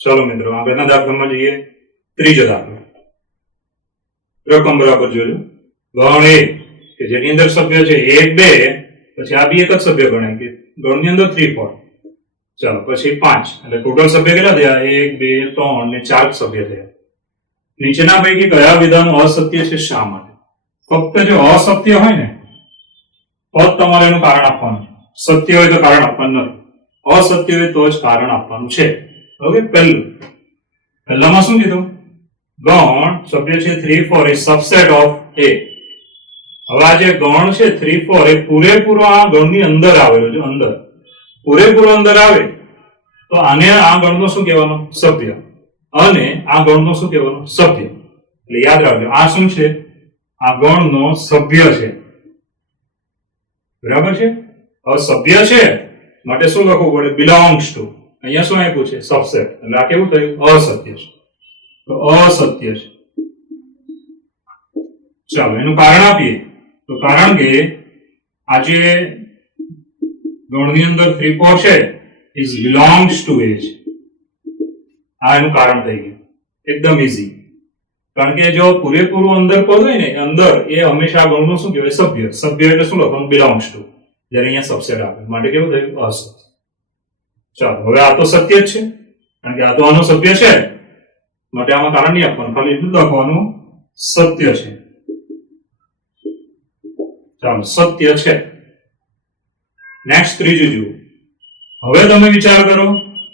चलो मित्रों આગળના દાખલામાં જઈએ। ત્રીજો દાખલો રકમ બરાબર જોજો। ગણ એ કે જેની અંદર સભ્ય છે 1 2 પછી આ બી એક જ સભ્ય ગણાય કે ગણની અંદર 3 4 ચાલો પછી 5 એટલે ટોટલ સભ્ય કેટલા થયા 1 2 3 ને 4 સભ્ય થયા। નીચેના પૈકી કયા વિધાન અસત્ય છે શા માટે? ફક્ત જો અસત્ય હોય ને તો તમારે એનું કારણ આપવાનું છે, સત્ય હોય તો કારણ આપવાનું નથી, અસત્ય હોય તો જ કારણ આપવાનું છે। ઓકે પહેલામાં શું કીધું ગણ સભ્ય છે 3 4 એ સબસેટ ઓફ A। હવે આ જે ગણ છે 3 4 એ પૂરેપૂરો આ ગણની અંદર આવેલો છે, અંદર પૂરેપૂરો અંદર આવે તો આને આ ગણનો શું કહેવાનો સભ્ય અને આ ગણનો શું કહેવાનો સભ્ય। એટલે યાદ રાખજો આ શું છે આ ગણનો સભ્ય છે, બરાબર છે। હવે સભ્ય છે માટે શું લખવું પડે બિલોંગ્સ ટુ, અહીંયા શું આપ્યું છે સબસેટ, એટલે આ કેવું થયું અસત્ય છે, તો અસત્ય છે। ચાલો એનું કારણ આપીએ તો કારણ કે આ જે ગણની અંદર 3 4 છે ઇઝ બિલોંગ્સ ટુ એ છે, આ એનું કારણ થઈ ગયું એકદમ ઈઝી। કારણ કે જો પૂરેપૂરું અંદર પદ હોય ને અંદર એ હંમેશા ગણનું શું કહેવાય સભ્ય, સભ્ય એટલે શું લખવાનું બિલોંગ્સ ટુ, જ્યારે અહીંયા સબસેટ આપે માટે કેવું થયું અસત્ય। ચાલો હવે આ તો સત્ય જ છે કારણ કે આ તો આનો સભ્ય છે માટે આમાં કારણ નહીં આપવાનું, ખાલી એટલું લખવાનું સત્ય છે। ચાલો સત્ય છે। નેક્સ્ટ ત્રીજું જુઓ। હવે તમે વિચાર કરો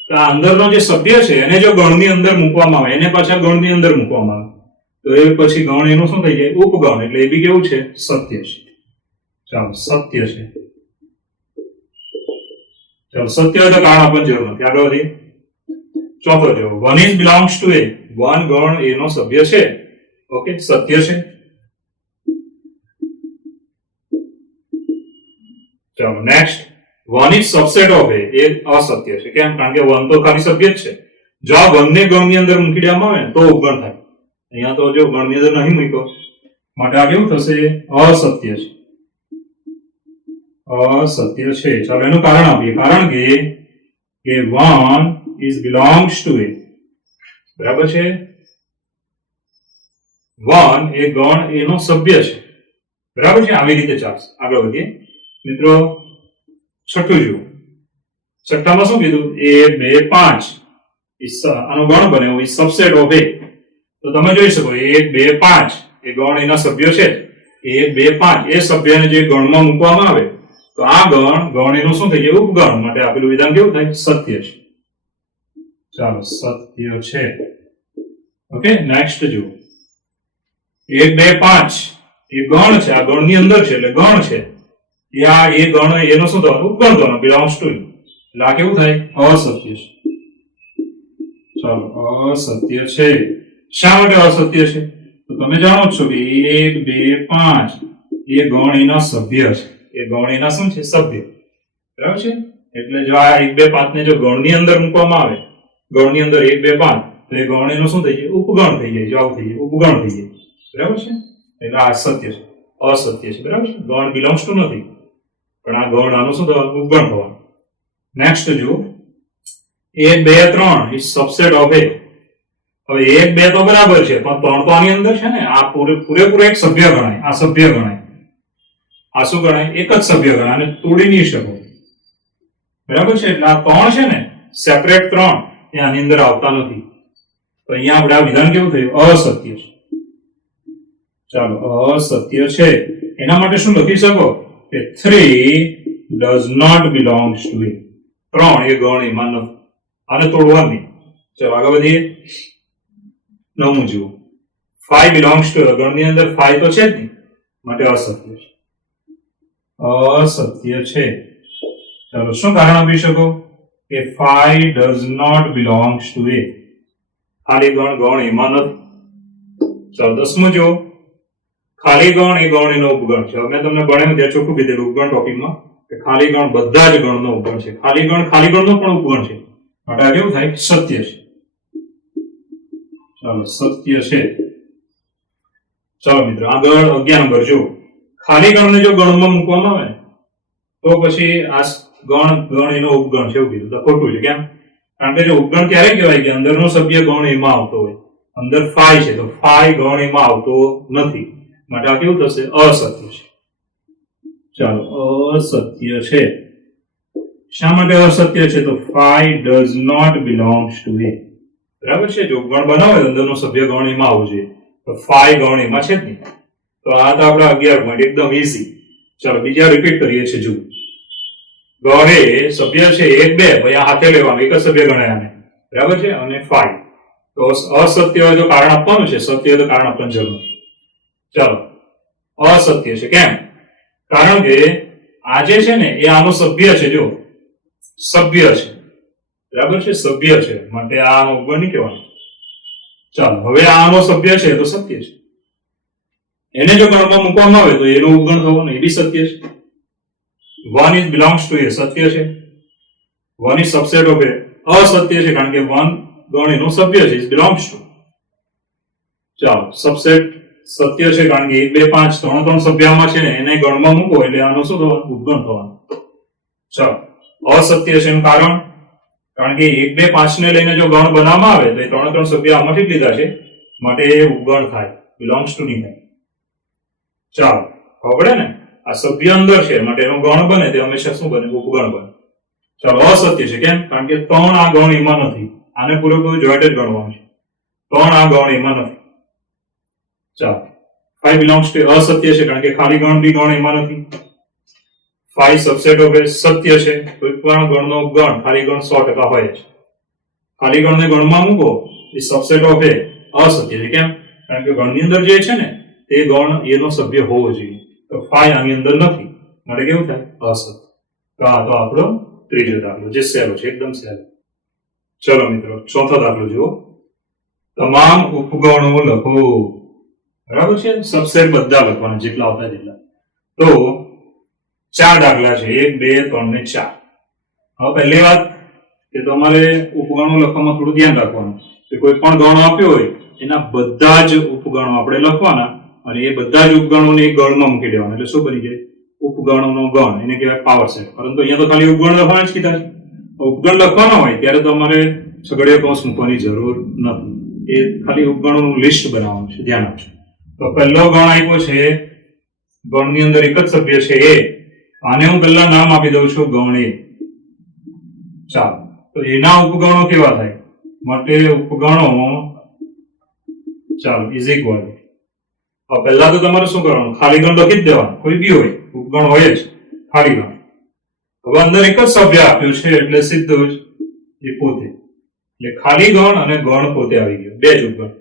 કે આ અંદરનો જે સભ્ય છે એને જો ગણની અંદર મૂકવામાં આવે, એને પાછા ગણની અંદર મૂકવામાં આવે તો એ પછી ગણ એનું શું થઈ જાય ઉપગણ, એટલે એ બી કેવું છે સત્ય છે। ચાલો સત્ય છે। ચાલો સત્ય હોય તો કારણ આપવાની જરૂર નથી, આગળ વધીએ। ચોથો જો 1 is belongs to A, 1 ગણ એનો સભ્ય છે, ઓકે સત્ય છે। ચાલો next 1 is subset of A, એ અસત્ય છે, કેમ? કારણ કે 1 તો ખાલી સભ્ય જ છે, જો આ 1 ને ગણની અંદર મૂકી દેવામાં આવે ને તો ઉપગણ થાય, અહીંયા તો જો ગણની અંદર નહીં મૂક્યો માટે આ કેવું થશે અસત્ય છે, અસત્ય છે। ચાલો એનું કારણ આપીએ, કારણ કે 1 is belongs to A, બરાબર છે, 1 એ ગણ એનો સભ્ય છે, બરાબર છે, આવી રીતે ચાલશે। આગળ વધીએ મિત્રો। છઠ્ઠું જુઓ, છઠ્ઠામાં શું કીધું 1 2 5 આનો ગણ બને ઇઝ સબસેટ ઓફ A, તો તમે જોઈ શકો 1 2 5 એ ગણ એના સભ્યો છે, 1 2 5 એ સભ્યને જે ગણમાં મૂકવામાં આવે તો આ ગણ એનું શું થઈ જાય ઉપગણ, માટે આપેલું વિધાન કેવું થાય સત્ય છે। ચાલો સત્ય છે, ઓકે। નેક્સ્ટ જુઓ 1 2 5 એ ગણ છે, આ ગણની અંદર છે એટલે ગણ છે, એ ગણ એનો શું થવાનું ઉપગણ થવાનું બિલોંગ્સ ટુ, એટલે આ કેવું થાય અસત્ય છે। ચાલો અસત્ય છે। શા માટે અસત્ય છે તો તમે જાણો છો કે 1 2 5 એ ગણ એના સભ્ય છે, એ ગણ એના શું છે સભ્ય, બરાબર છે। એટલે જો આ 1 2 5 ને જો ગણની અંદર મૂકવામાં આવે, ગણની અંદર 1 2 5 તો એ ગણ એનો શું થઈ જાય ઉપગણ થઈ જાય, જો આવું થઈ જાય ઉપગણ થઈ જાય, બરાબર છે। એટલે આ સત્ય છે, અસત્ય છે, બરાબર છે, ગણ બિલોંગ્સ ટુ નથી પણ આ ગણ આનું શું થવાનું ઉપગણ થવાનું। નેક્સ્ટ જુઓ 1 2 3 ઇઝ સબસેટ ઓફ A। હવે 1 2 તો બરાબર છે પણ 3 તો આની અંદર છે ને, આ પૂરેપૂરો એક સભ્ય ગણાય, આ સભ્ય ગણાય, આ શું ગણાય એક જ સભ્ય ગણાય, અને તોડી નહીં શકો, બરાબર છે। એટલે આ 3 છે ને સેપરેટ 3 એ આની અંદર આવતા નથી, તો અહીંયા આપણે આ વિધાન કેવું થયું અસત્ય છે। ચાલો અસત્ય છે, એના માટે શું લખી શકો કે 3 does not belongs to A, 3 એ ગણ એમાં નથી, આને તોડવાની। ચાલો આગળ વધીએ। નવમું જુઓ 5 belongs to A, ગણની અંદર 5 તો છે જ નહીં માટે અસત્ય છે, અસત્ય છે। ચાલો શું કારણ આપી શકો કે 5 does not belongs to A, ખાલી ગણ એમાં નથી। ચાલો 10મું જુઓ ખાલી ગણ એ ગણ એનો ઉપગણ છે। મેં તમને ભણાવ્યું ત્યાં ચોખ્ખું કીધેલું ઉપગણ ટોપિકમાં કે ખાલી ગણ બધા જ ગણનો ઉપગણ છે, ખાલી ગણનો પણ ઉપગણ છે, માટે આ કેવું થાય સત્ય છે। ચાલો સત્ય છે। ચાલો મિત્રો આગળ 11 નંબર જો ખાલી ગણને જો ગણમાં મૂકવામાં આવે તો પછી આ ગણ એનો ઉપગણ છે એવું કીધું તો ખોટું છે. કેમ? કારણ કે જો ઉપગણ ક્યારે કહેવાય કે અંદરનો સભ્ય ગણ એમાં આવતો હોય. અંદર ફાઈ છે તો ફાઈ ગણ એમાં આવતો નથી, માટે આ કેવું થશે? અસત્ય છે. ચાલો, અસત્ય છે. શા માટે અસત્ય છે? તો phi does not belongs to A. બરાબર છે? જો ગણ બનાવે અંદરનો સભ્ય ગણ એમાં આવવો જોઈએ, તો phi ગણ એમાં છે જ નહીં. તો આ તો આપણા 11 પોઈન્ટ એકદમ ઈઝી. ચાલો બીજા રિપીટ કરીએ છીએ. જુઓ, ગણ એ સભ્ય છે 1 2, ભાઈ આ હાથે લેવાનું, એક જ સભ્ય ગણાય આને, બરાબર છે? અને phi તો અસત્ય હોય તો કારણ આપવાનું છે, સત્ય હોય તો કારણ આપવાની જરૂર નથી. ચાલો, અસત્ય છે. કેમ? કારણ કે આ જે છે ને એ આનો સભ્ય છે. જો સભ્ય છે, બરાબર છે? સભ્ય છે, માટે આનો ઉપગણ નહીં કહેવાનો. ચાલો, હવે આનો સભ્ય છે તો સત્ય છે. એને જો ગણમાં મૂકવામાં આવે તો એનો ઉપગણ થવાનો, એ બી સત્ય છે. 1 is belongs to A, સત્ય છે. 1 is subset of A, અસત્ય છે, કારણ કે 1 ગણ એનો સભ્ય છે, is belongs to. ચાલો, સબસેટ સત્ય છે, કારણ કે 1 2 5 ત્રણ સભ્યમાં છે ને એને ગણમાં મૂકો એટલે આનો શું થવાનું? ઉપગણ થવાનું. ચાલો, અસત્ય છે એનું કારણ કે 1 2 5 ને લઈને જો ગણ બનાવવામાં આવે તો એ ત્રણ સભ્ય આમાંથી જ લીધા છે, માટે એ ઉપગણ થાય, બિલોંગ્સ ટુ નહીં થાય. ચાલો, ખબર પડે ને? આ સભ્ય અંદર છે માટે એનો ગણ બને તે હંમેશા શું બને? ઉપગણ બને. ચાલો, અસત્ય છે. કેમ? કારણ કે 3 આ ગણ એમાં નથી, આને પૂરેપૂરું જોઈન્ટ જ ગણવાનું છે. 3 આ ગણ એમાં નથી. ચાલો, 5 belongs to અસત્ય છે, કારણ કે ખાલી ગણ બી ગણ એમાં નથી. 5 સબસેટ ઓફ સત્ય છે, કોઈ પણ ગણનો ગણ ખાલી ગણ 100% હોય છે. ખાલી ગણને ગણમાં મૂકો એ સબસેટ ઓફ અસત્ય છે. કેમ? કારણ કે ગણની અંદર જે છે ને તે ગણ એનો સભ્ય હોવો જોઈએ, તો 5 આની અંદર નથી, માટે કેવું થાય? અસત્ય. તો આ તો આપણો ત્રીજો દાખલો, જે સહેલો છે, એકદમ સહેલો. ચલો મિત્રો, ચોથો દાખલો જુઓ. તમામ ઉપગણો લખો. બરાબર છે? સબસેટ બધા લખવાના, જેટલા આવતા જેટલા. તો 4 દાખલા છે, 1 2 3 ને 4. હવે પહેલી વાત કે તમારે ઉપગણો લખવામાં થોડું ધ્યાન રાખવાનું કે કોઈ પણ ગણ આપ્યો હોય એના બધા જ ઉપગણો આપણે લખવાના, અને એ બધા જ ઉપગણોને એક ગણમાં મૂકી દેવાના, એટલે શું બની જાય? ઉપગણોનો ગણ, એને કહેવાય પાવર સેટ. પરંતુ અહીંયા તો ખાલી ઉપગણ લખવાના જ કીધા છે. ઉપગણ લખવાના હોય ત્યારે તમારે છગડીયા કૌંસ મૂકવાની જરૂર નથી, એ ખાલી ઉપગણોનું લિસ્ટ બનાવવાનું છે, ધ્યાન આપજો. તો પહેલો ગણ આપ્યો છે, ગણની અંદર એક જ સભ્ય છે એ, આને હું પહેલા નામ આપી દઉં છું ગણ એ. ચાલો, તો એના ઉપગણો કેવા થાય? માટે ઉપગણો, ચાલો, ઇઝ ઇક્વલ. હવે પહેલા તો તમારે શું કરવાનું? ખાલી ગણ લખી જ દેવાનું, કોઈ બી હોય, ઉપગણ હોય જ, ખાલી ગણ. હવે અંદર એક જ સભ્ય આપ્યું છે એટલે સીધું જ એ પોતે, એટલે ખાલી ગણ અને ગણ પોતે આવી ગયો, બે જ ઉપગણ.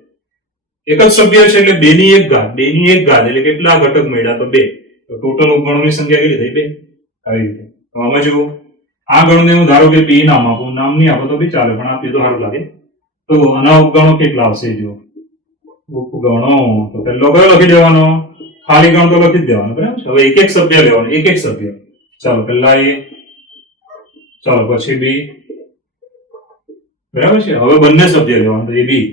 એક જ સભ્ય છે એટલે 2 ની 1 ઘાત, 2 ની 1 ઘાત એટલે કેટલા ઘટક મળ્યા? તો 2. તો ટોટલ ઉપગણોની સંખ્યા કેટલી થઈ? 2. આવી રીતે. તો આમાં જુઓ, આ ગણને હું ધારો કે 2 નામ આપું, નામ નહીં આપો તો બી ચાલે, પણ આપીએ તો સારું લાગે. તો આના ઉપગણો કેટલા આવશે? જુઓ, ઉપગણો તો પહેલો કયો લખી દેવાનો? ખાલી ગણ તો લખી જ દેવાનો, બરાબર છે? હવે એક એક સભ્ય લેવાનો, એક એક સભ્ય. ચાલો, પહેલા એ, ચાલો પછી બી, બરાબર છે? હવે બંને સભ્ય લેવાનું, તો એ બી.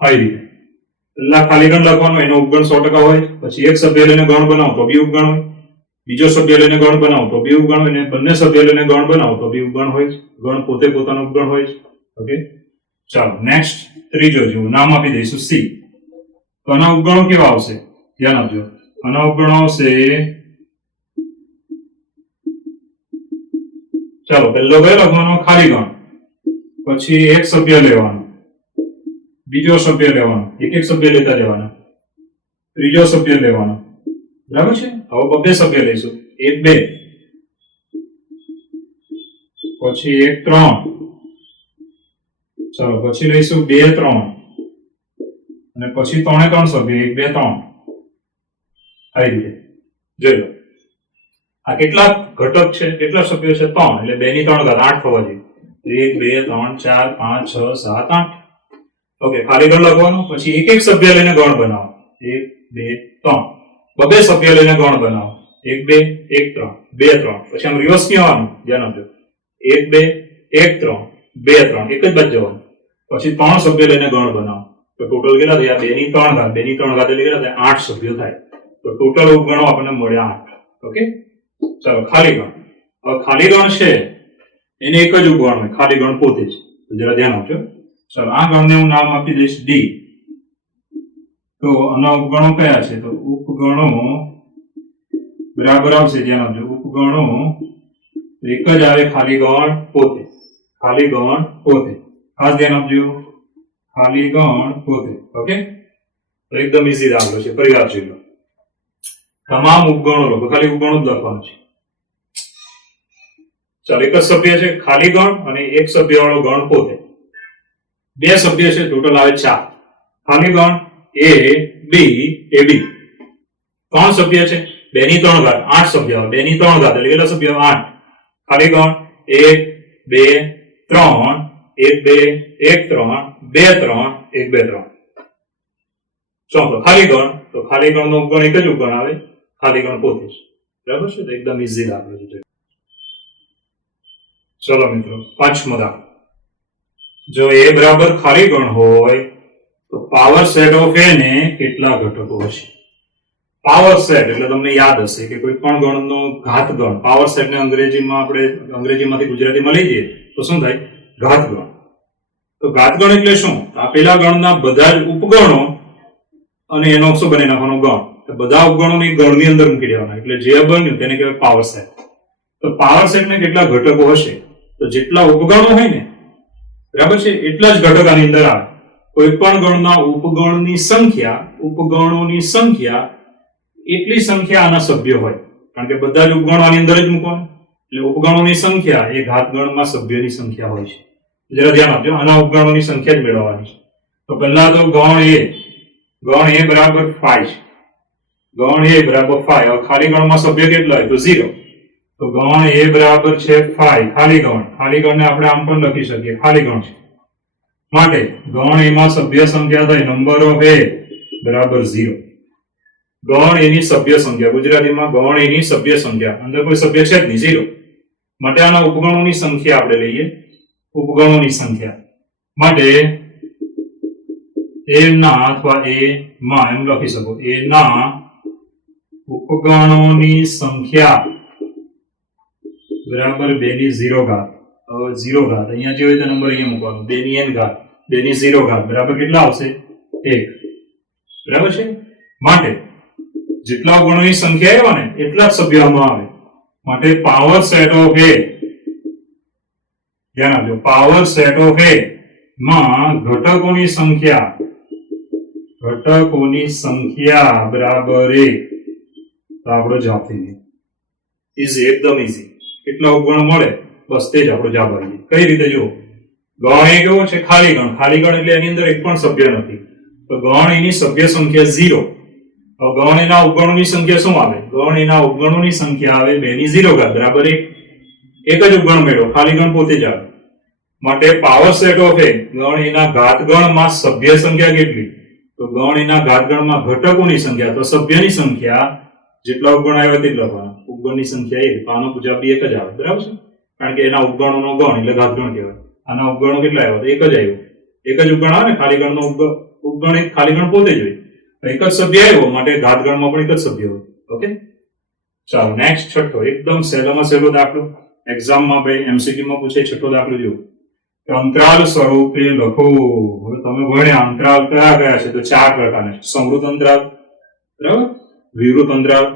આવી રીતે પહેલા ખાલી ગણ લખવાનો, એનો ઉપગણ 100% હોય. પછી એક સભ્ય લઈને ગણ બનાવો તો બી ઉપગણ હોય, બીજો સભ્ય લઈને ગણ બનાવો તો બી ઉપગણ હોય, ને બંને સભ્ય લઈને ગણ બનાવો તો બી ઉપગણ હોય. ગણ પોતે પોતાનો ઉપગણ હોય. ઓકે, ચાલો નેક્સ્ટ ત્રીજો જુઓ, નામ આપી દઈશું સી. તો આના ઉપગણો કેવા આવશે? ધ્યાન આપજો. આના ઉપગણો આવશે, ચાલો પહેલો કયો લખવાનો? ખાલી ગણ. પછી એક સભ્ય લેવાનો, બીજો સભ્ય લેવાનો, એક એક સભ્ય લેતા જવાના, ત્રીજો સભ્ય લેવાનો, બરાબર છે? હવે બે સભ્ય લઈશું, 1 2, પછી 1 3, ચાલો પછી લઈશું 2 3, અને પછી 3 3 સભ્ય, 1 2 3. આવી રીતે જોઈ લો. આ કેટલા ઘટક છે? કેટલા સભ્યો છે? 3, એટલે 2 ની 3 ઘાત 8 થવા જોઈએ. 1 2 3 4 5 6 7 8. ઓકે, ખાલી ગણ લખવાનું, પછી એક એક સભ્ય લઈને ગણ બનાવો, 1 2 3. બે સભ્ય લઈને ગણ બનાવો, 1 2 1 3 2 3. પછી આમ રિવર્સ નહીં આવવાનું, ધ્યાન આપજો. 1 2 1 3 2 3, એક જ બાજુ જવાનું. પછી 3 સભ્ય લઈને ગણ બનાવો, તો ટોટલ કેટલા થયા? 2 ની 3 ઘાત, 2 ની 3 ઘાત એટલે કેટલા થાય? 8 સભ્યો થાય. તો ટોટલ ઉપગણો આપણને મળ્યા 8. ઓકે, ચાલો ખાલી ગણ. હવે ખાલી ગણ છે એને એક જ ઉપગણ હોય, ખાલી ગણ પોતે જ. તો જરા ધ્યાન આપજો. ચાલો આ ગણને હું નામ આપી દઈશ ડી. તો આના ઉપગણો કયા છે? તો ઉપગણો બરાબર આવશે, ધ્યાન આપજો. ઉપગણો એક જ આવે, ખાલી ગણ પોતે. ખાલી ગણ પોતે, ખાસ ધ્યાન આપજો. ખાલી ગણ પોતે. ઓકે, તો એકદમ ઈઝી દાખલો છે. ફરી વાર જોઈ લો. તમામ ઉપગણો લો, ખાલી ઉપગણો જ લખવાનું છે. ચાલો, એક જ સભ્ય છે ખાલી ગણ અને એક સભ્ય વાળો ગણ પોતે. બે સભ્ય છે, ટોટલ આવે 4. ખાલી ગણ એ બી એ બી. 3 સભ્ય છે, 2 ની 3 ઘાત, 8 સભ્ય આવે. 2 ની 3 ઘાત એટલે કેટલા સભ્ય? 8. ખાલી ગણ 1 2 3 1 2 1 3 2 3 1 2 3. ચોથો ખાલી ગણ. તો ખાલી ગણ નો ઉપગણ એક જ ઉપગણ આવે, ખાલી ગણ પોતે જ. બરાબર છે? તો એકદમ ઈઝી દાખલો છે. ચલો મિત્રો, પાંચમો દાખલો. જો a બરાબર ખાલી ગણ હોય તો પાવર સેટ ઓફ a ને કેટલા ઘટકો હશે? પાવર સેટ એટલે તમને યાદ હશે કે કોઈ પણ ગણનો ઘાત ગણ. પાવર સેટ ને અંગ્રેજીમાં આપણે અંગ્રેજીમાંથી ગુજરાતીમાં લઈ જઈએ તો શું થાય? ઘાત ગણ. તો ઘાત ગણ એટલે શું? આપેલા ગણના બધા જ ઉપગણો અને એનો શું બની નાખવાનો? ગણ. તો બધા ઉપગણોને ગણની અંદર મૂકી દેવાના, એટલે જે બન્યું તેને કહેવાય પાવર સેટ. તો પાવર સેટને કેટલા ઘટકો હશે? તો જેટલા ઉપગણો હોય ને, બરાબર છે, એટલા જ ઘટક આની અંદર આવે. કોઈ પણ ગણના ઉપગણોની સંખ્યા એટલી સંખ્યા આના સભ્યો હોય, કારણ કે બધા જ ઉપગણો આની અંદર જ મૂકવાના. એટલે ઉપગણોની સંખ્યા એ ઘાત ગણમાં સભ્યોની સંખ્યા હોય છે. જરા ધ્યાન આપજો, આના ઉપગણોની સંખ્યા જ મેળવવાની છે. તો પહેલા તો ગણ એ બરાબર 5 છે. ગણ એ બરાબર 5. હવે ખાલી ગણમાં સભ્ય કેટલા હોય? તો 0. તો ગણ એ બરાબર છે 5. ખાલી ગણને આપણે આમ પણ લખી શકીએ, ખાલી ગણ છે માટે ગણ એમાં સભ્ય સંખ્યા થાય નંબર ઓફ a બરાબર 0. ગણ એની સભ્ય સંખ્યા, ગુજરાતીમાં ગણ એની સભ્ય સંખ્યા, અંદર કોઈ સભ્ય છે જ નહીં, 0. માટે આના ઉપગણોની સંખ્યા આપણે લઈએ. ઉપગણોની સંખ્યા માટે a ના અથવા a માં એમ લખી શકો, a ના ઉપગણોની સંખ્યા બરાબર 2 ની 0 ઘાત. હવે 0 ઘાત અહીંયા જે હોય તે નંબર અહીંયા મૂકવાનો. 2 ની n ઘાત, 2 ની 0 ઘાત બરાબર કેટલા આવશે? 1. બરાબર છે? માટે જેટલા ગણોની સંખ્યા આવે ને એટલા જ સભ્યોમાં આવે. માટે પાવર સેટ ઓફ a, ધ્યાન આપજો, પાવર સેટ ઓફ a માં ઘટકોની સંખ્યા બરાબર 1. તો આપણો જવાબ થઈ ગયો. ઈઝી, એકદમ ઈઝી. કેટલા ઉપગણો મળે બસ તે જ આપણો જવાબ આવી જાય. કઈ રીતે? જુઓ, ગણ એ કેવો છે? ખાલી ગણ. ખાલી ગણ એટલે એની અંદર એક પણ સભ્ય નથી. તો ગણ એની સભ્ય સંખ્યા 0. હવે ગણ એના ઉપગણોની સંખ્યા શું આવે? ગણ એના ઉપગણોની સંખ્યા આવે 2 ની 0 ઘાત બરાબર 1. એક જ ઉપગણ મેળવો, ખાલી ગણ પોતે જ આવે. માટે પાવર સેટ ઓફ a, ગણ એના ઘાત ગણમાં સભ્ય સંખ્યા કેટલી? તો ગણ એના ઘાત ગણમાં ઘટકોની સંખ્યા, તો સભ્યની સંખ્યા જેટલા ઉપગણ આવ્યા તેટલા લખવાના. ઉપગણની સંખ્યા 1, તો આનો જવાબ 1 જ આવે. બરાબર છે? કારણ કે એના ઉપગણોનો ગણ એટલે ઘાત ગણ કહેવાય. આના ઉપગણો કેટલા આવ્યા? તો 1 જ આવ્યો. એક જ ઉપગણ આવે ને, ખાલી ગણનો ઉપગણ એક ખાલી ગણ પોતે જ હોય. એક જ સભ્ય આવ્યો માટે ઘાત ગણમાં પણ એક જ સભ્ય હોય. ઓકે, ચાલો નેક્સ્ટ છઠ્ઠો. એકદમ સહેલામાં સહેલો દાખલો. એક્ઝામમાં ભાઈ એમસીક્યુમાં પૂછે છઠ્ઠો દાખલો જુઓ. અંતરાલ સ્વરૂપે લખો. હવે તમે ભણ્યા અંતરાલ કયા છે? તો 4 પ્રકારના છે. સમૃદ્ધ અંતરાલ, બરાબર, વિવૃત અંતરાલ,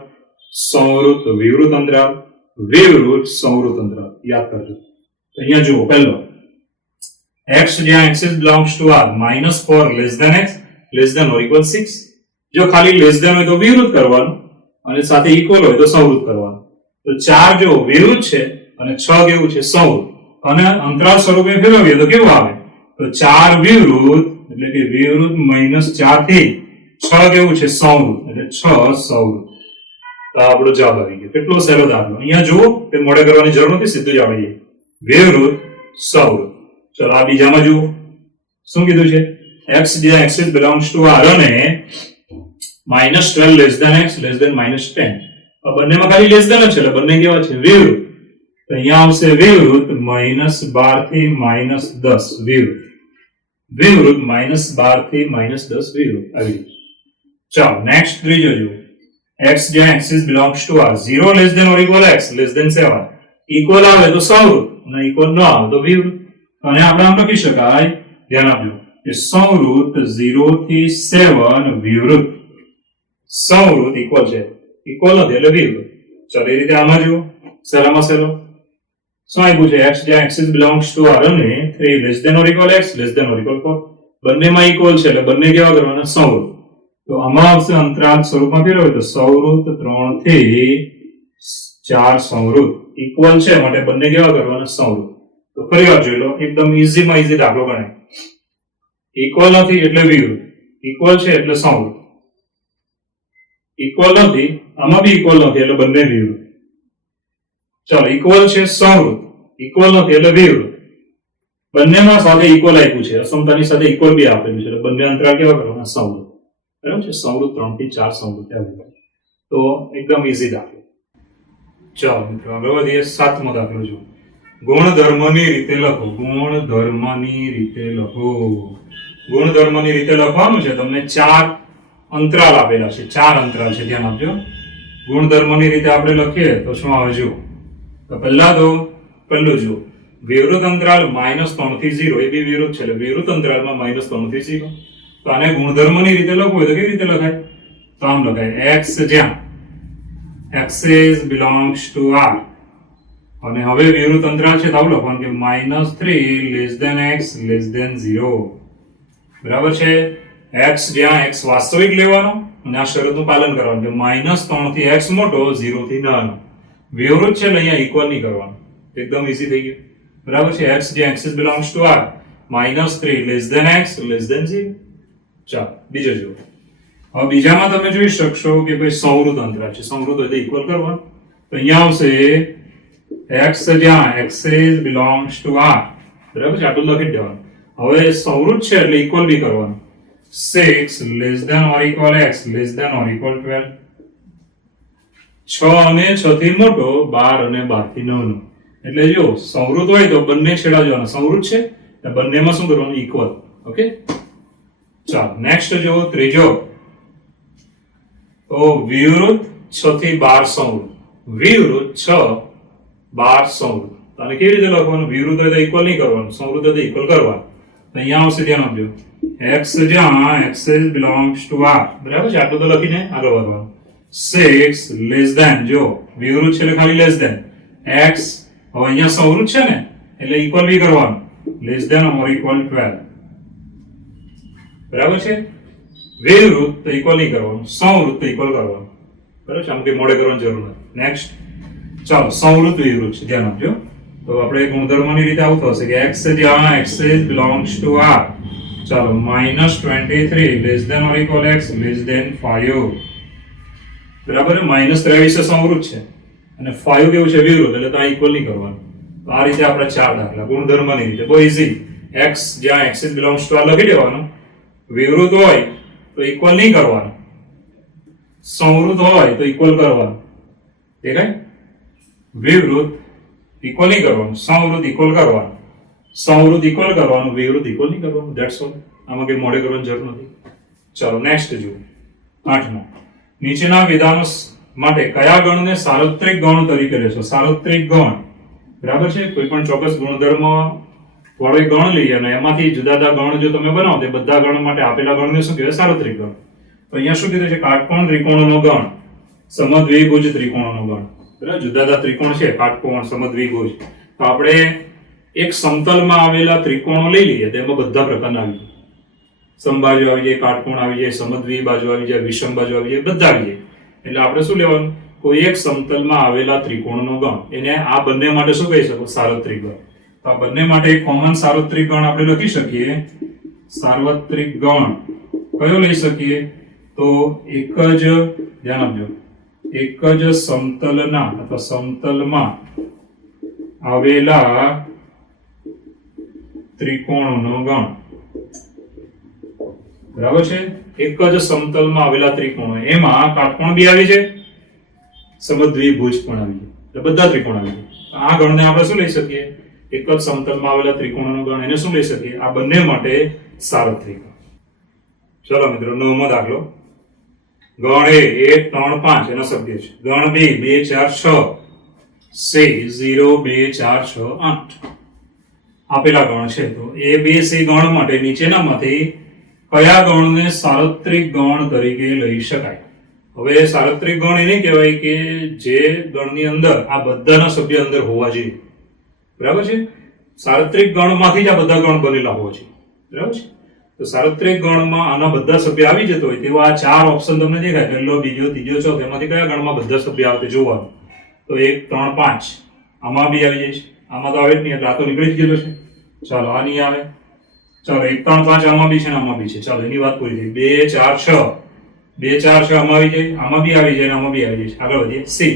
સંવૃત વિવૃત અંતરાલ, વિવૃત સંવૃત અંતરાલ. યાદ કરજો. તો અહીંયા જુઓ, પહેલો x જ્યાં x belongs to r -4 less than x less than or equal 6. જો ખાલી લેસ ધેન હોય તો વિવૃત કરવાનું અને સાથે ઇક્વલ હોય તો સંવૃત કરવાનું. તો 4 જો વિવૃત છે અને 6 કેવું છે? સંવૃત. અને અંતરાલ સ્વરૂપે ફેરવીએ તો કેવું આવે? તો 4 વિવૃત એટલે કે વિવૃત -4 થી 6 કેવું છે? સંવૃત એટલે 6 સંવૃત. તો આપણો જવાબ આવી ગયો. કેટલો સહેલો દાખલો. અહીંયા જુઓ, તે મોડે કરવાની જરૂર નથી, સીધું જ આવી જાય. વિવૃત સંવૃત. ચલો આ બીજામાં જુઓ શું કીધું છે? x જ્યાં x belongs to r અને -12 less than x less than -10. આ બંનેમાં ખાલી લેસ ધેન છે એટલે બંને કેવા છે? વિવૃત. તો અહીંયા આવશે વિવૃત -12 થી -10 વિવૃત. વિવૃત -12 થી -10 વિવૃત આવી. ચાલો નેક્સ્ટ ત્રીજો જુઓ. x જ્યાં axis belongs to r 0 less than or equal x less than 7 equal આવે તો સંવૃત અને equal ન આવે તો વિવૃત અને આપણે આમ લખી શકાય ધ્યાન આપજો કે સંવૃત 0 થી 7 વિવૃત સંવૃત equal છે equal નથી એટલે વિવૃત ચાલો એ રીતે આમાં જુઓ સહેલામાં સહેલો શું આપ્યું છે x જ્યાં axis belongs to r અને 3 less than or equal x less than or equal 4 બંનેમાં equal છે એટલે બંને કેવા કરવાના સંવૃત તો આમાં આવશે અંતરાલ સ્વરૂપમાં ફેરવે તો સંવૃત 3 થી 4 સંવૃત equal છે માટે બંને કેવા કરવાના સંવૃત તો ફરી વાર જોઈ લો એકદમ ઈઝીમાં ઈઝી દાખલો ગણાય equal નથી એટલે વિવૃત equal છે એટલે સંવૃત equal નથી આમાં બી equal નથી એટલે બંને વિવૃત ચાલો equal છે સંવૃત equal નથી એટલે વિવૃત બંનેમાં સાથે equal આપ્યું છે અસમતાની સાથે equal બી આપેલું છે એટલે બંને અંતરાલ કેવા કરવાના સંવૃત બરાબર છે સંવૃત 3 થી 4 સંવૃત આવે તો એકદમ ઈઝી દાખલો ચાલો મિત્રો આગળ વધીએ સાતમો દાખલો જો ગુણધર્મની રીતે લખો ગુણધર્મની રીતે લખો ગુણધર્મની રીતે લખવાનું છે તમને 4 અંતરાલ આપેલા છે 4 અંતરાલ છે ધ્યાન આપજો ગુણધર્મની રીતે આપણે લખીએ તો શું આવે જો તો પહેલું જો વિવૃત અંતરાલ -3 થી 0 એ બી વિવૃત છે એટલે વિવૃત અંતરાલમાં -3 થી 0 તો આને ગુણધર્મની રીતે લખવું હોય તો કેવી રીતે લખાય તો આમ લખાય x જ્યાં axis belongs to r અને હવે વિવૃત અંતરાલ છે તો આવું લખવાનું કે -3 less than x less than 0 બરાબર છે x જ્યાં x વાસ્તવિક લેવાનો અને આ શરતનું પાલન કરવાનું કે -3 થી x મોટો 0 થી નાનો વિવૃત છે એટલે અહીંયા ઇક્વલ નહીં કરવાનું એકદમ ઈઝી થઈ ગયું બરાબર છે x જ્યાં axis belongs to r -3 less than x less than 0 ચાલો બીજો જુઓ હવે બીજામાં તમે જોઈ શકશો કે ભાઈ સંવૃત અંતરાલ છે સંવૃત એટલે ઇક્વલ કરવાનું તો અહીંયા આવશે x જ્યાં axis belongs to r બરાબર છે આટલું લખી દેવાનું હવે સંવૃત છે એટલે ઇક્વલ બી કરવાનું 6 less than or equal x less than or equal 12 6 અને 6 થી મોટો 12 અને 12 થી નાનો એટલે જો સંવૃત હોય તો બંને છેડા જોવાના સંવૃત છે એટલે બંનેમાં શું કરવાનું ઇક્વલ ઓકે ચાલો નેક્સ્ટ જો ત્રીજો તો વિવૃત 6 થી 12 સંવૃત વિવૃત 6 12 સંવૃત અને કેવી રીતે લખવાનું વિવૃત હોય તો ઇક્વલ નહીં કરવાનું સંવૃત હોય તો ઇક્વલ કરવાનું અહીંયા આવશે ધ્યાન આપજો x જ્યાં axis belongs to r બરાબર છે આટલું તો લખીને આગળ વધવાનું 6 less than જો વિવૃત છે એટલે ખાલી less than x હવે અહીંયા સંવૃત છે ને એટલે ઇક્વલ બી કરવાનું less than or equal 12 બરાબર છે વિવૃત તો ઇક્વલ નહીં કરવાનું સંવૃત તો ઇક્વલ કરવાનું બરાબર છે આમ કે મોડે કરવાની જરૂર નથી નેક્સ્ટ ચાલો સંવૃત વિવૃત છે ધ્યાન આપજો તો આપણે ગુણધર્મની રીતે આવું થશે કે x જ્યાં axis belongs to r ચાલો -23 less than or equal x less than 5 બરાબર -23 સંવૃત છે અને 5 કેવું છે વિવૃત એટલે તો આ ઇક્વલ નહીં કરવાનું તો આ રીતે આપણે ચાર દાખલા ગુણધર્મની રીતે બહુ ઈઝી x જ્યાં axis belongs to r લખી દેવાનું વિવૃત હોય તો ઇક્વલ નહીં કરવાનું સંવૃત હોય તો ઇક્વલ કરવાનું દેખાય વિવૃત ઇક્વલ નહીં કરવાનું સંવૃત ઇક્વલ કરવાનું સંવૃત ઇક્વલ કરવાનું વિવૃત ઇક્વલ નહીં કરવાનું ધેટ્સ ઓલ આમાં કઈ મોડે કરવાની જરૂર નથી ચાલો નેક્સ્ટ જુઓ 8મો નીચેના વિધાનો માટે કયા ગણને સાર્વત્રિક ગણ તરીકે લેશો સાર્વત્રિક ગણ બરાબર છે કોઈ પણ ચોક્કસ ગુણધર્મ વાળો એક ગણ લઈએ અને એમાંથી જુદા જુદા ગણ જો તમે બનાવો તો બધા ગણ માટે આપેલા ગણને શું કહેવાય સાર્વત્રિક ગણ તો અહીંયા શું કીધું છે કાટકોણ ત્રિકોણનો ગણ સમદ્વિભુજ ત્રિકોણનો ગણ બરાબર જુદા જુદા ત્રિકોણ છે કાટકોણ સમદ્વિભુજ તો આપણે એક સમતલમાં આવેલા ત્રિકોણો લઈ લઈએ તો એમાં બધા પ્રકારના આવી જાય સમબાજુ આવી જાય કાટકોણ આવી જાય સમદ્વિ બાજુ આવી જાય વિષમ બાજુ આવી જાય બધા આવી જાય એટલે આપણે શું લેવાનું કોઈ એક સમતલમાં આવેલા ત્રિકોણનો ગણ એને આ બંને માટે શું કહી શકો સાર્વત્રિક ગણ તો આ બંને માટે એક કોમન સાર્વત્રિક ગણ આપણે લખી શકીએ સાર્વત્રિક ગણ કયો લઈ શકીએ તો એક જ ધ્યાન આપજો એક જ સમતલના અથવા સમતલમાં આવેલા ત્રિકોણનો ગણ બરાબર છે એક જ સમતલમાં આવેલા ત્રિકોણો એમાં કાટકોણ બી આવી જાય સમદ્વિભુજ પણ આવી જાય એટલે બધા ત્રિકોણ આવી જાય આ ગણને આપણે શું લઈ શકીએ એક જ સમતલમાં આવેલા ત્રિકોણનો ગણ એને શું લઈ શકીએ આ બંને માટે સાર્વત્રિક ચલો મિત્રો 9મો દાખલો ગણ એ 1 3 5 એનો સભ્ય છે. ગણ બી 2 4 6 સી 0 2 4 6 8 આપેલા ગણ છે. તો એ બે સી ગણ માટે નીચેનામાંથી કયા ગણને સાર્વત્રિક ગણ તરીકે લઈ શકાય? હવે સાર્વત્રિક ગણ એને કહેવાય કે જે ગણની અંદર આ બધાના સભ્ય અંદર હોવા જોઈએ. બરાબર છે? સાર્વત્રિક ગણમાંથી જ આ બધા ગણ બનેલા હોવા જોઈએ. બરાબર છે? તો સાર્વત્રિક ગણમાં આના બધા સભ્ય આવી જતો હોય તેવા આ ચાર ઓપ્શન તમને દેખાય, પહેલો, બીજો, ત્રીજો, ચોથો, એમાંથી કયા ગણમાં બધા સભ્ય આવે તે જોવાનું. તો 1 3 5 આમાં બી આવી જાય છે. આમાં તો આવે જ નહીં એટલે આ તો નીકળી જ ગયેલો છે. ચાલો આ નહીં આવે. ચાલો 1 3 5 આમાં બી છે ને આમાં બી છે. ચાલો એની વાત પૂરી થઈ. 2 4 6 2 4 6 આમાં આવી જાય, આમાં બી આવી જાય અને આમાં બી આવી જાય. આગળ વધીએ. સી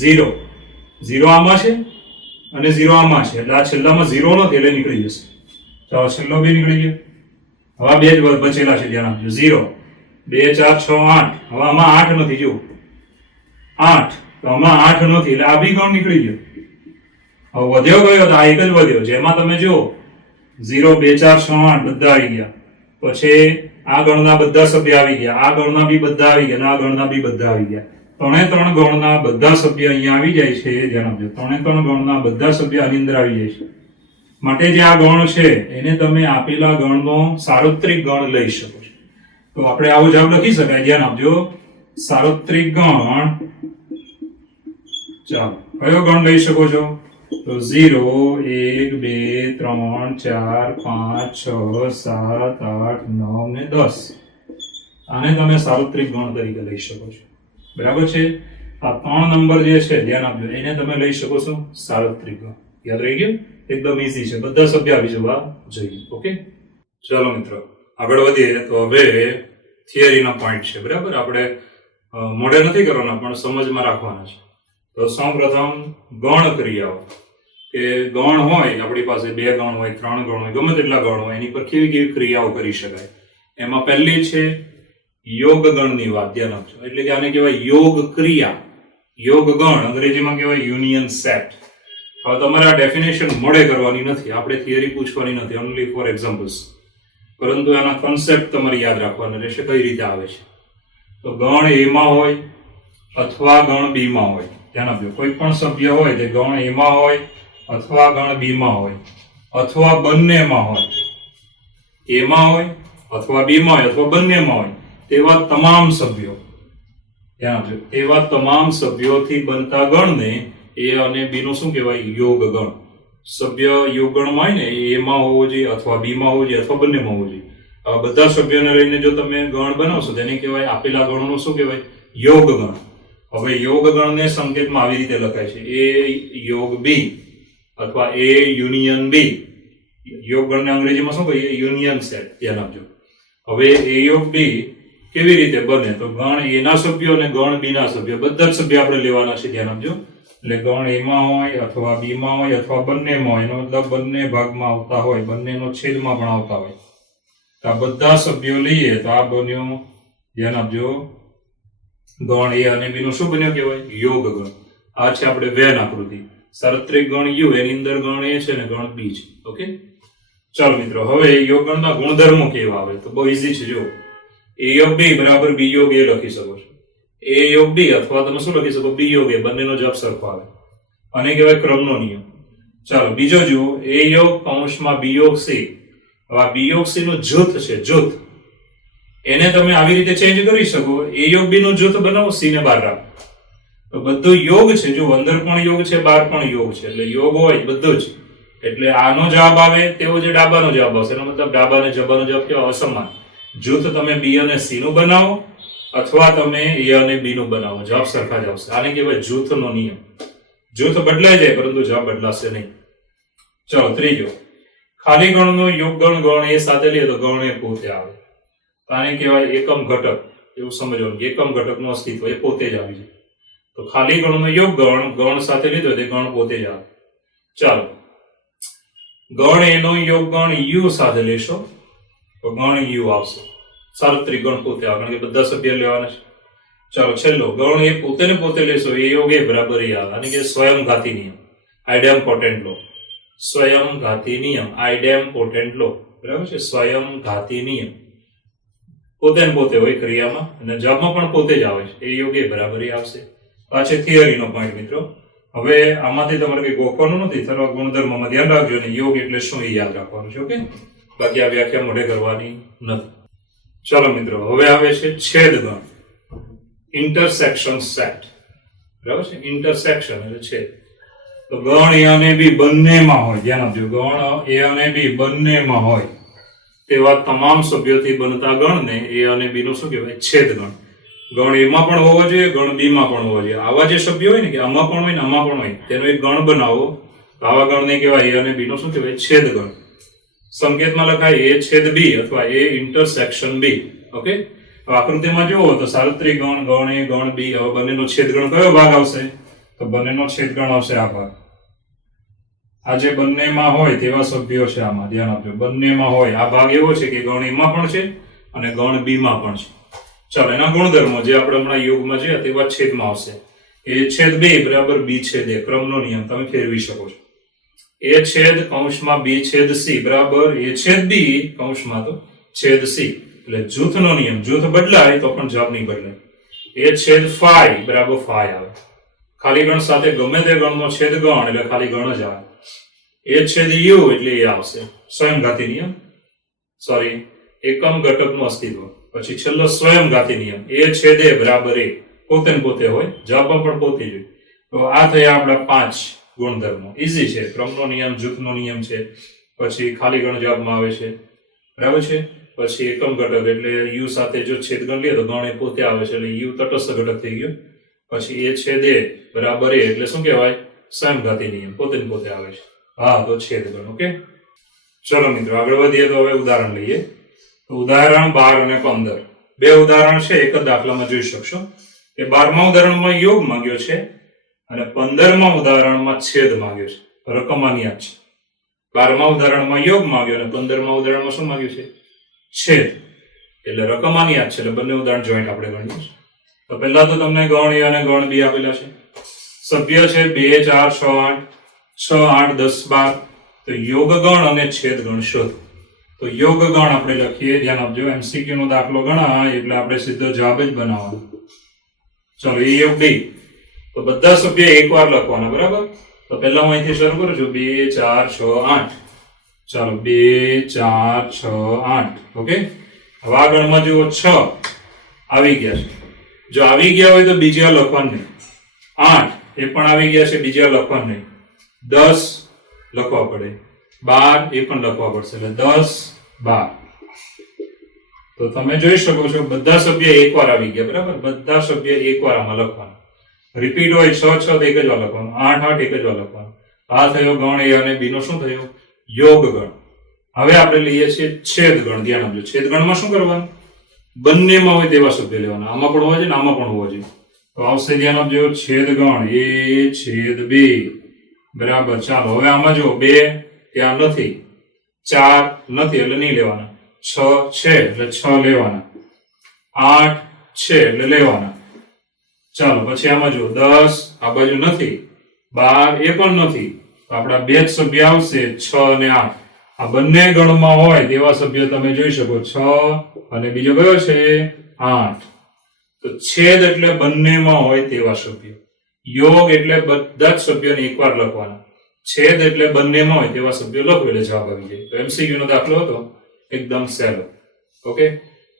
0 0 આમાં છે અને 0 આમાં છે એટલે આ છેલ્લામાં 0 નથી એટલે નીકળી જશે. ચાલો છેલ્લો બી નીકળી ગયો. હવે આ બે જ બચેલા છે, ધ્યાન આપજો. 0 2 4 6 8 હવે આમાં 8 નથી. જો 8 તો આમાં 8 નથી એટલે આ બી ગણ નીકળી ગયો. હવે વધ્યો કયો? તો આ એક જ વધ્યો જેમાં તમે જુઓ 0 2 4 6 8 બધા આવી ગયા. પછી આ ગણના બધા સભ્ય આવી ગયા, આ ગણના બી બધા આવી ગયા અને આ ગણના બી બધા આવી ગયા. ત્રણે ત્રણ ગણના બધા સભ્ય અહીંયા આવી જાય છે. ધ્યાન આપજો, ત્રણે ત્રણ ગણના બધા સભ્ય આની અંદર આવી જાય છે. માટે જે આ ગણ છે એને તમે આપેલા ગણનો સાર્વત્રિક ગણ લઈ શકો છો. તો આપણે આવો જવાબ લખી શકાય. ધ્યાન આપજો, સાર્વત્રિક ગણ. ચાલો કયો ગણ લઈ શકો છો? તો 0 1 2 3 4 5 6 7 8 9 ને 10 આને તમે સાર્વત્રિક ગણ તરીકે લઈ શકો છો. બરાબર છે? આ 3 નંબર જે છે ધ્યાન આપજો, એને તમે લઈ શકો છો સાર્વત્રિક ગણ. યાદ રહી ગયું? એકદમ ઈઝી છે, બધા સભ્ય આવી જવા જોઈએ. ઓકે, ચાલો મિત્રો આગળ વધીએ. તો હવે થિયરીના પોઈન્ટ છે. બરાબર, આપણે મોઢે નથી કરવાના પણ સમજમાં રાખવાના છે. તો સૌપ્રથમ ગણ ક્રિયાઓ, કે ગણ હોય આપણી પાસે, 2 ગણ હોય, 3 ગણ હોય, ગમે તેટલા ગણ હોય, એની પર કેવી કેવી ક્રિયાઓ કરી શકાય. એમાં પહેલી છે યોગ ગણની વાત. ધ્યાન આપજો, એટલે કે આને કહેવાય યોગ ક્રિયા. યોગ ગણ અંગ્રેજીમાં કહેવાય યુનિયન સેટ. હવે તમારે આ ડેફિનેશન મોડે કરવાની નથી, આપણે થિયરી પૂછવાની નથી, ઓનલી ફોર એક્ઝામ્પલ્સ. પરંતુ આના કન્સેપ્ટ તમારે યાદ રાખવાના રહેશે, કઈ રીતે આવે છે. તો ગણ એ માં હોય અથવા ગણ બી માં હોય. ધ્યાન આપજો, કોઈ પણ સભ્ય હોય તે ગણ એ માં હોય અથવા ગણ બી માં હોય અથવા બંનેમાં હોય. એ માં હોય અથવા બી માં હોય અથવા બંનેમાં હોય તેવા તમામ સભ્યો, ધ્યાન આપજો, એવા તમામ સભ્યોથી બનતા ગણને એ અને બી નું શું કહેવાય? યોગ ગણ. સભ્ય યોગ ગણમાં હોય ને એ માં હોવો જોઈએ અથવા બી માં હોવો જોઈએ અથવા બંનેમાં હોવો જોઈએ. આ બધા સભ્યોને લઈને જો તમે ગણ બનાવશો તેને કહેવાય, આપેલા ગણનો શું કહેવાય? યોગ ગણ. હવે યોગ ગણને સંકેતમાં આવી રીતે લખાય છે, એ યોગ બી અથવા એ યુનિયન બી. યોગ ગણને અંગ્રેજીમાં શું કહીએ? Union set. ધ્યાન આપજો. હવે એ યોગ બી કેવી રીતે બને? તો ગણ એ ના સભ્યો અને ગણ બી ના સભ્યો બધા જ સભ્ય આપણે લેવાના છે. ધ્યાન આપજો, એટલે ગણ એ માં હોય અથવા બી માં હોય અથવા બંનેમાં હોય, એનો મતલબ બંને ભાગમાં આવતા હોય, બંનેનો છેદમાં પણ આવતા હોય. તો આ બધા સભ્યો લઈએ તો આ બન્યો, ધ્યાન આપજો, ગણ એ અને બી નું શું બન્યો કહેવાય? યોગ ગણ. આ છે આપણે વેન આકૃતિ. સાર્વત્રિક ગણ યુ, એની અંદર ગણ એ છે ને ગણ બી છે. ઓકે, ચાલો મિત્રો હવે યોગ ગણના ગુણધર્મો કેવા આવે? તો બહુ ઈઝી છે. જો એ યોગ બી બરાબર બી યોગ એ લખી શકો છો. એ યોગ બી અથવા તમે શું લખી શકો? બી યોગ એ. બંનેનો જવાબ સરખો આવે. અને કહેવાય ક્રમનો નિયમ. ચાલો બીજો જુઓ, એ યોગ કૌંસમાં બી યોગ સી. હવે આ બી યોગ સી નું જૂથ છે, જૂથ. એને તમે આવી રીતે ચેન્જ કરી શકો. એ યોગ બી નું જૂથ બનાવો, સી ને બહાર રાખો. તો બધું યોગ છે. જો અંદર પણ યોગ છે, બહાર પણ યોગ છે, એટલે યોગ હોય બધું જ. એટલે આનો જવાબ આવે તેવો જે ડાબાનો જવાબ આવશે. એનો મતલબ ડાબા અને જબાનો જવાબ કેવા? અસમાન. જૂથ તમે બી અને સી નું બનાવો અથવા તમે એ અને બી નું બનાવો, જવાબ સરખા જ આવશે. આને કહેવાય જૂથનો નિયમ. જૂથ બદલાઈ જાય પરંતુ જવાબ બદલાશે નહીં. ચલો ત્રીજો, ખાલી ગણનો યોગ ગણ ગણ એ સાથે લઈએ તો ગણ એ પોતે આવે. આને કહેવાય એકમ ઘટક. એવું સમજવાનું કે એકમ ઘટકનું અસ્તિત્વ એ પોતે જ આવી જાય. તો ખાલી ગણનો યોગ ગણ ગણ સાથે લીધો તે ગણ પોતે જ આવે. ચાલો ગણ એનો યોગ ગણ યુ સાથે લેશો તો ગણ યુ આવશે. સાર્વત્રિક ગણ પોતે આવે, કારણ કે બધા સભ્ય લેવાના છે. ચાલો છેલ્લો, ગણ એ પોતે ને પોતે લેશો એ યોગ એ બરાબર એ આવે. અને કે સ્વયંઘાતી નિયમ, આઇડેમ્પોટેન્ટ લો. સ્વયંઘાતી નિયમ, આઇડેમ્પોટેન્ટ લો. બરાબર છે? સ્વયંઘાતી નિયમ. પોતે ને પોતે હોય ક્રિયામાં અને જવાબમાં પણ પોતે જ આવે છે. એ યોગ એ બરાબરી આવશે. આ છે થિયરીનો પોઈન્ટ મિત્રો. હવે આમાંથી તમારે કઈ ગોખવાનું નથી. સર્વ ગુણધર્મમાં ધ્યાન રાખજો ને યોગ એટલે શું એ યાદ રાખવાનું છે. ઓકે, બાકી આ વ્યાખ્યા મોઢે કરવાની નથી. ચલો મિત્રો, હવે આવે છે છેદગણ, ઇન્ટરસેક્શન સેટ. બરાબર છે, ઇન્ટરસેક્શન એટલે છેદ. તો ગણ એ અને બી બંનેમાં હોય, ધ્યાન આપજો, ગણ એ અને બી બંનેમાં હોય તેવા તમામ સભ્યોથી બનતા ગણને એ અને બી નું શું કહેવાય? છેદગણ. ગણ એમાં પણ હોવો જોઈએ, ગણ બી માં પણ હોવો જોઈએ. આવા જે સભ્યો હોય ને કે આમાં પણ હોય ને આમાં પણ હોય, તેનો એક ગણ બનાવો. તો આવા ગણને કહેવાય એ અને બી નો શું કહેવાય? છેદગણ. સંકેતમાં લખાય એ છેદ બી અથવા એ ઇન્ટરસેક્શન બી. ઓકે, આકૃતિમાં જુઓ તો સાર્વત્રિક ગણ, ગણ એ, ગણ બી, હવે બંનેનો છેદગણ કયો ભાગ આવશે? તો બંનેનો છેદગણ આવશે આ ભાગ. આ જે બંનેમાં હોય તેવા સભ્યો છે, આમાં ધ્યાન આપજો, બંનેમાં હોય. આ ભાગ એવો છે કે ગણ એમાં પણ છે અને ગણ બી માં પણ છે. ચાલો, એના ગુણધર્મો જે આપણે હમણાં યોગમાં છે તેવા છેદમાં આવશે. એ છેદ બે બરાબર બી છેદ એ, ક્રમનો નિયમ તમે ફેરવી શકો છો. એ છેદ કૌંસમાં બી છેદ સી બરાબર એ છેદ બી કૌંસમાં તો છેદ સી. એટલે જૂથનો નિયમ, જૂથ બદલાય તો પણ જવાબ નહીં બદલાય. એ છેદ ફાઈ બરાબર ફાઈ આવે. ખાલી ગણ સાથે ગમે તે ગણનો છેદ ગણ એટલે ખાલી ગણ જ આવે. એ છેદ યુ એટલે એ આવશે. સ્વયંઘાતી નિયમ, સોરી, એકમ ઘટકનું અસ્તિત્વ. પછી છેલ્લો સ્વયંઘાતી નિયમ, એ છેદ એ બરાબર એ, પોતે ને પોતે હોય, જવાબમાં પણ પોતે જ હોય. તો આ થયા આપણા 5 ગુણધર્મો. ઈઝી છે. ક્રમનો નિયમ, જૂથનો નિયમ છે, પછી ખાલી ગણ જવાબમાં આવે છે, બરાબર છે. પછી એકમ ઘટક એટલે યુ સાથે જો છેદ ગણ લે તો ગણ એ પોતે આવે છે એટલે યુ તટસ્થ ઘટક થઈ ગયો. પછી એ છેદ એ બરાબર એ એટલે શું કહેવાય? સ્વયંઘાતી નિયમ, પોતે ને પોતે આવે છે. હા, તો છેદ ગણ. ઓકે, ચલો મિત્રો આગળ વધીએ. તો હવે ઉદાહરણ લઈએ. તો ઉદાહરણ 12 અને 15 બે ઉદાહરણ છે, એક જ દાખલામાં જોઈ શકશો. કે 12મા ઉદાહરણમાં યોગ માંગ્યો છે અને 15મા ઉદાહરણમાં છેદ માંગ્યો છે. રકમ આની યાદ છે. 12મા ઉદાહરણમાં યોગ માંગ્યો અને 15મા ઉદાહરણમાં શું માંગ્યું છે? છેદ. એટલે રકમ આની યાદ છે એટલે બંને ઉદાહરણ જોઈન્ટ આપણે ગણીએ છીએ. તો પહેલા તો તમને ગણ એ અને ગણ બી આપેલા છે. સભ્ય છે 2 4 6 8 6 8 10 12. તો યોગ ગણ અને છેદ ગણ શોધો. તો યોગ ગણ આપણે લખીએ, ધ્યાન આપજો, એમસીક્યુ નો દાખલો ગણાય એટલે આપણે સીધો જવાબ જ બનાવવાનો. ચલો, એ યોગ બી. તો બધા સભ્ય એકવાર લખવાના, બરાબર. તો પહેલા હું અહીંથી શરૂ કરું છું. 2 4 6 8. ચાલો, 2 4 6 8. ઓકે, હવે આ ગણમાં જુઓ 6 આવી ગયા છે. જો આવી ગયા હોય તો બીજા લખવાનું નહીં. 8 એ પણ આવી ગયા છે, બીજા લખવાનું નહીં. 10 લખવા પડે, 12 એ પણ લખવા પડશે, એટલે 10 12. તો તમે જોઈ શકો છો બધા સભ્ય એકવાર આવી ગયા, બરાબર. બધા સભ્ય એકવાર આમાં લખવાનું. રિપીટ હોય 6 6 તો એક જ વાર લખવાનું, 8 8 એક જ વાર લખવાનું. આ થયો ગણ એ અને બી નો શું થયો? યોગ ગણ. હવે આપણે લઈએ છીએ છેદ ગણ. ધ્યાન આપજો, છેદ ગણમાં શું કરવાનું? બંનેમાં હોય તેવા સભ્ય લેવાના. આમાં પણ હોવા જોઈએ ને આમાં પણ હોવા જોઈએ. તો આવશે, ધ્યાન આપજો, છેદ ગણ એ છેદ બી બરાબર. ચાલો, હવે આમાં જો 2 ત્યાં નથી, 4 નથી એટલે નહીં લેવાના, 6 છે એટલે 6 લેવાના, 8 છે એટલે લેવાના. ચાલો, પછી આમાં જો 10 આ બાજુ નથી, 12 એ પણ નથી, તો આપણા બે જ સભ્ય આવશે 6 અને 8. આ બંને ગણમાં હોય તેવા સભ્ય તમે જોઈ શકો, 6 અને બીજો કયો છે? 8. તો છેદ એટલે બંનેમાં હોય તેવા સભ્ય. યોગ એટલે બધા જ સભ્યોને એકવાર લખવાના. છેદ એટલે બંનેમાં હોય તેવા સભ્યો લખો એટલે જવાબ આવી જાય. તો એમસીક્યુ નો દાખલો હતો, એકદમ સહેલો. ઓકે.